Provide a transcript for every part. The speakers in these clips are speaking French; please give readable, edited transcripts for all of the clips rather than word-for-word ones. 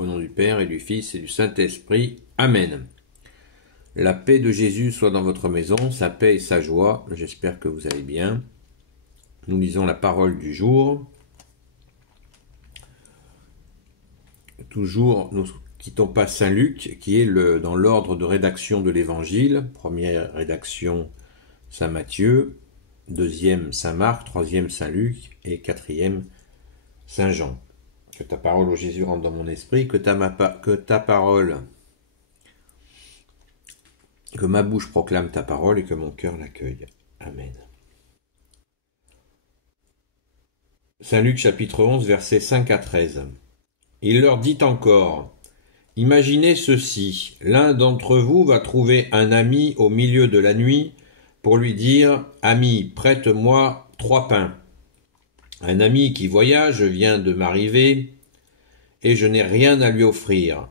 Au nom du Père et du Fils et du Saint-Esprit. Amen. La paix de Jésus soit dans votre maison, sa paix et sa joie. J'espère que vous allez bien. Nous lisons la parole du jour. Toujours, nous quittons pas Saint Luc, qui est dans l'ordre de rédaction de l'Évangile. Première rédaction, Saint Matthieu. Deuxième, Saint Marc. Troisième, Saint Luc. Et quatrième, Saint Jean. Que ta parole, ô Jésus, rentre dans mon esprit, que ta parole, que ma bouche proclame ta parole et que mon cœur l'accueille. Amen. Saint Luc chapitre 11, versets 5 à 13. Il leur dit encore, « Imaginez ceci, l'un d'entre vous va trouver un ami au milieu de la nuit pour lui dire, « Ami, prête-moi 3 pains. » Un ami qui voyage vient de m'arriver, et je n'ai rien à lui offrir.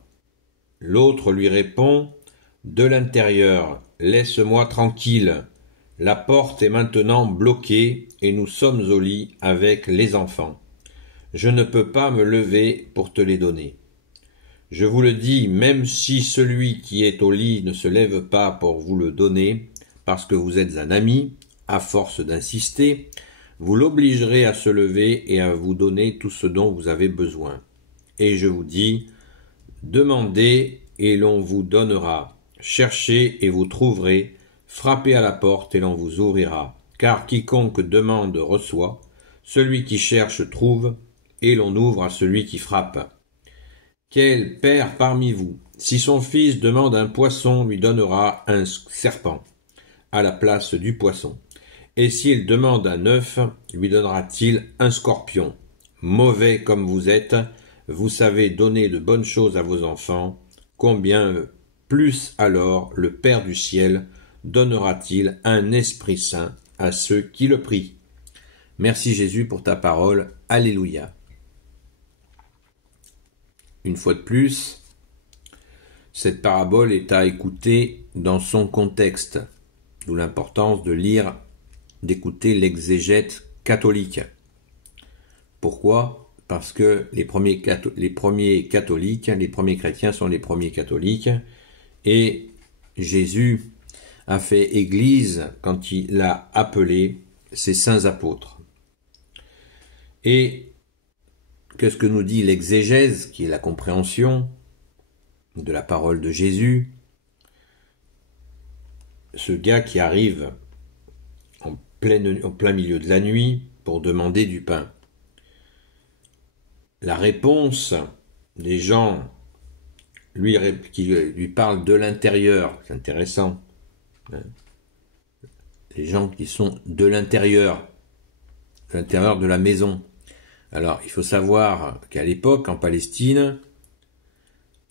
L'autre lui répond, « De l'intérieur, laisse-moi tranquille. La porte est maintenant bloquée, et nous sommes au lit avec les enfants. Je ne peux pas me lever pour te les donner. Je vous le dis, même si celui qui est au lit ne se lève pas pour vous le donner, parce que vous êtes un ami, à force d'insister, vous l'obligerez à se lever et à vous donner tout ce dont vous avez besoin. Et je vous dis, demandez et l'on vous donnera, cherchez et vous trouverez, frappez à la porte et l'on vous ouvrira. Car quiconque demande reçoit, celui qui cherche trouve, et l'on ouvre à celui qui frappe. Quel père parmi vous, si son fils demande un poisson, lui donnera un serpent à la place du poisson? Et s'il demande un œuf, lui donnera-t-il un scorpion? Mauvais comme vous êtes, vous savez donner de bonnes choses à vos enfants, combien plus alors le Père du ciel donnera-t-il un Esprit Saint à ceux qui le prient? Merci Jésus pour ta parole. Alléluia. Une fois de plus, cette parabole est à écouter dans son contexte, d'où l'importance de lire, d'écouter l'exégète catholique. Pourquoi? Parce que les premiers catholiques, les premiers chrétiens sont les premiers catholiques, et Jésus a fait Église quand il a appelé ses saints apôtres. Et qu'est-ce que nous dit l'exégèse, qui est la compréhension de la parole de Jésus? Ce gars qui arrive en plein milieu de la nuit pour demander du pain. La réponse des gens qui lui parlent de l'intérieur, c'est intéressant. Les gens qui sont de l'intérieur de la maison. Alors, il faut savoir qu'à l'époque, en Palestine,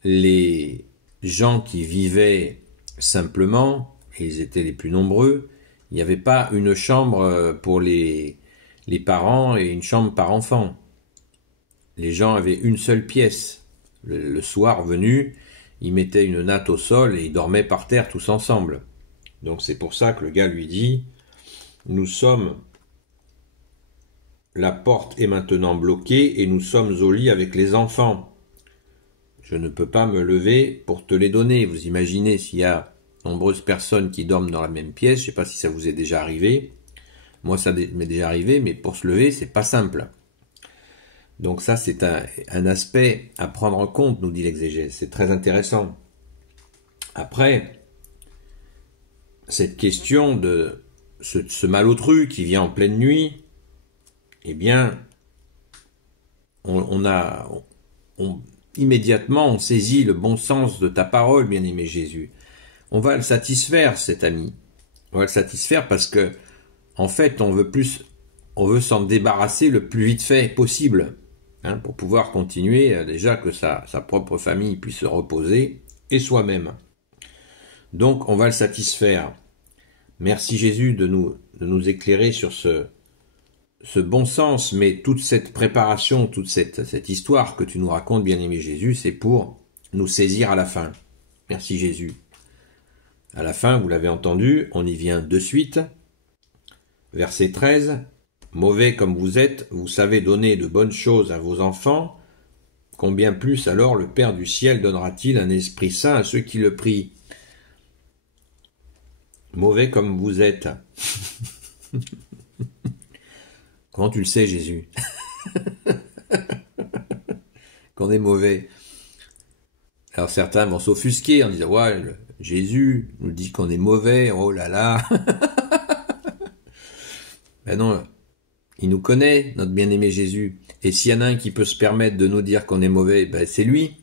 les gens qui vivaient simplement, et ils étaient les plus nombreux, il n'y avait pas une chambre pour les parents et une chambre par enfant. Les gens avaient une seule pièce. Le soir venu, ils mettaient une natte au sol et ils dormaient par terre tous ensemble. Donc c'est pour ça que le gars lui dit, la porte est maintenant bloquée et nous sommes au lit avec les enfants. Je ne peux pas me lever pour te les donner. Vous imaginez s'il y a nombreuses personnes qui dorment dans la même pièce, je ne sais pas si ça vous est déjà arrivé. Moi ça m'est déjà arrivé, mais pour se lever, c'est pas simple. Donc ça, c'est un aspect à prendre en compte, nous dit l'exégèse. C'est très intéressant. Après, cette question de ce malotru qui vient en pleine nuit, eh bien, immédiatement, on saisit le bon sens de ta parole, bien-aimé Jésus. On va le satisfaire, cet ami. On va le satisfaire parce que, en fait, on veut s'en débarrasser le plus vite fait possible. Pour pouvoir continuer, déjà que sa propre famille puisse se reposer, et soi-même. Donc, on va le satisfaire. Merci Jésus de nous éclairer sur ce bon sens, mais toute cette préparation, toute cette histoire que tu nous racontes, bien-aimé Jésus, c'est pour nous saisir à la fin. Merci Jésus. À la fin, vous l'avez entendu, on y vient de suite. Verset 13. Mauvais comme vous êtes, vous savez donner de bonnes choses à vos enfants. combien plus alors le Père du ciel donnera-t-il un Esprit Saint à ceux qui le prient? Mauvais comme vous êtes. Comment tu le sais, Jésus? Qu'on est mauvais. Alors certains vont s'offusquer en disant « Ouais, Jésus nous dit qu'on est mauvais, oh là là !» Ben non, il nous connaît, notre bien-aimé Jésus. Et s'il y en a un qui peut se permettre de nous dire qu'on est mauvais, ben c'est lui.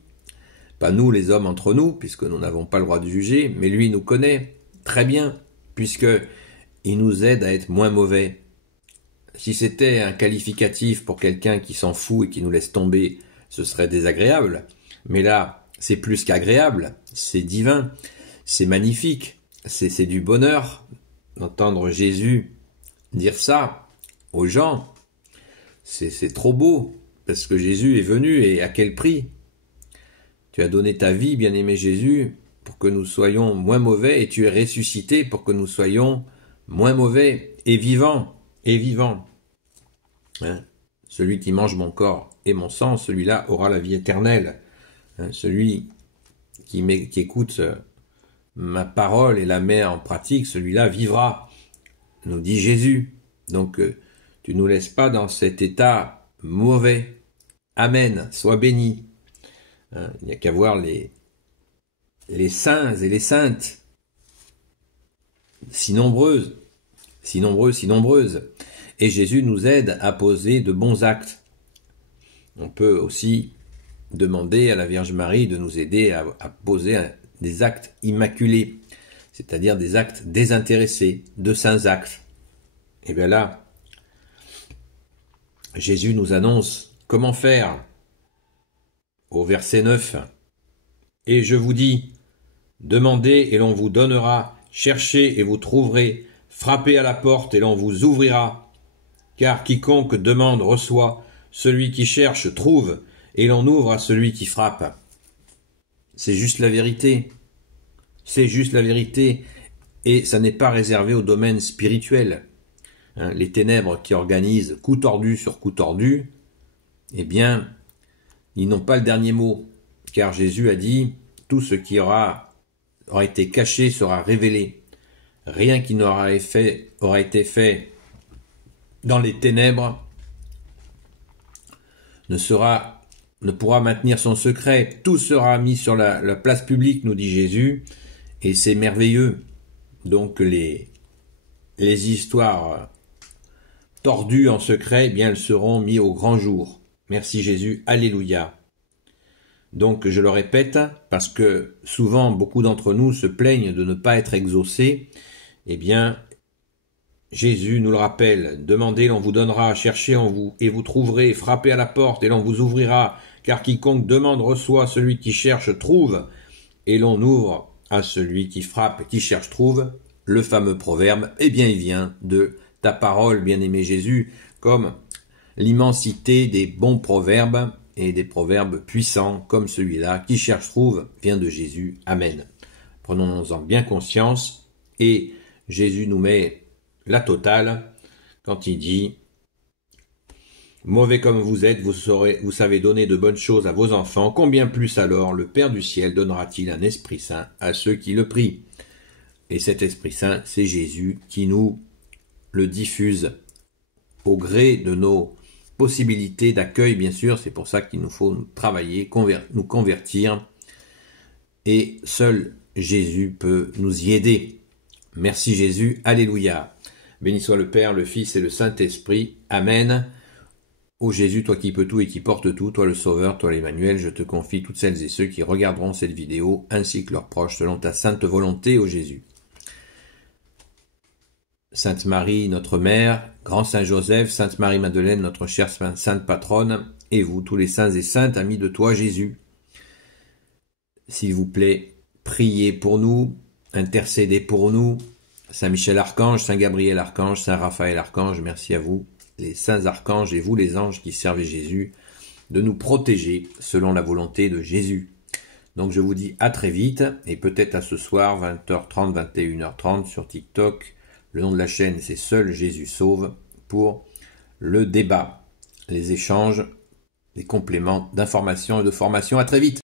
Pas nous, les hommes, entre nous, puisque nous n'avons pas le droit de juger, mais lui nous connaît très bien, puisque il nous aide à être moins mauvais. Si c'était un qualificatif pour quelqu'un qui s'en fout et qui nous laisse tomber, ce serait désagréable. Mais là, c'est plus qu'agréable, c'est divin, c'est magnifique, c'est du bonheur d'entendre Jésus dire ça aux gens. C'est trop beau, parce que Jésus est venu et à quel prix? Tu as donné ta vie, bien-aimé Jésus, pour que nous soyons moins mauvais, et tu es ressuscité pour que nous soyons moins mauvais et vivants. Hein? Celui qui mange mon corps et mon sang, celui-là aura la vie éternelle. Hein? Celui qui écoute ma parole et la met en pratique, celui-là vivra, nous dit Jésus. Donc, tu ne nous laisses pas dans cet état mauvais. Amen, sois béni. Hein? Il n'y a qu'à voir les saints et les saintes, si nombreuses. Et Jésus nous aide à poser de bons actes. On peut aussi demander à la Vierge Marie de nous aider à poser des actes immaculés, c'est-à-dire des actes désintéressés, de saints actes. Et bien là, Jésus nous annonce comment faire. Au verset 9, « Et je vous dis, demandez et l'on vous donnera, cherchez et vous trouverez, frappez à la porte et l'on vous ouvrira. Car quiconque demande reçoit, celui qui cherche trouve, et l'on ouvre à celui qui frappe. » C'est juste la vérité. C'est juste la vérité. Et ça n'est pas réservé au domaine spirituel. Hein, les ténèbres qui organisent coup tordu sur coup tordu, eh bien, ils n'ont pas le dernier mot. Car Jésus a dit, tout ce qui aura été caché sera révélé. Rien qui n'aura été fait dans les ténèbres ne pourra maintenir son secret. Tout sera mis sur la place publique, nous dit Jésus, et c'est merveilleux. Donc les histoires tordues en secret, eh bien elles seront mises au grand jour. Merci Jésus, alléluia. Donc je le répète, parce que souvent beaucoup d'entre nous se plaignent de ne pas être exaucés, eh bien Jésus nous le rappelle, demandez, l'on vous donnera, cherchez et vous trouverez, frappez à la porte et l'on vous ouvrira, car quiconque demande reçoit, celui qui cherche trouve, et l'on ouvre à celui qui frappe, qui cherche trouve, le fameux proverbe, eh bien il vient de ta parole, bien-aimé Jésus, comme l'immensité des bons proverbes et des proverbes puissants comme celui-là, qui cherche trouve, vient de Jésus. Amen. Prenons-en bien conscience, et Jésus nous met la totale quand il dit « Mauvais comme vous êtes, vous savez donner de bonnes choses à vos enfants, combien plus alors le Père du ciel donnera-t-il un Esprit Saint à ceux qui le prient ?» Et cet Esprit Saint, c'est Jésus qui nous le diffuse au gré de nos possibilités d'accueil, bien sûr. C'est pour ça qu'il nous faut nous travailler, nous convertir, et seul Jésus peut nous y aider. Merci Jésus, alléluia. Béni soit le Père, le Fils et le Saint-Esprit. Amen. Ô Jésus, toi qui peux tout et qui portes tout, toi le Sauveur, toi l'Emmanuel, je te confie toutes celles et ceux qui regarderont cette vidéo, ainsi que leurs proches, selon ta sainte volonté, ô Jésus. Sainte Marie, notre Mère, Grand Saint Joseph, Sainte Marie-Madeleine, notre chère Sainte Patronne, et vous, tous les saints et saintes, amis de toi, Jésus. S'il vous plaît, priez pour nous, intercédez pour nous. Saint Michel Archange, Saint Gabriel Archange, Saint Raphaël Archange, merci à vous, les saints archanges et vous les anges qui servez Jésus, de nous protéger selon la volonté de Jésus. Donc je vous dis à très vite, et peut-être à ce soir, 20h30, 21h30 sur TikTok. Le nom de la chaîne, c'est Seul Jésus Sauve, pour le débat, les échanges des compléments d'information et de formation. À très vite.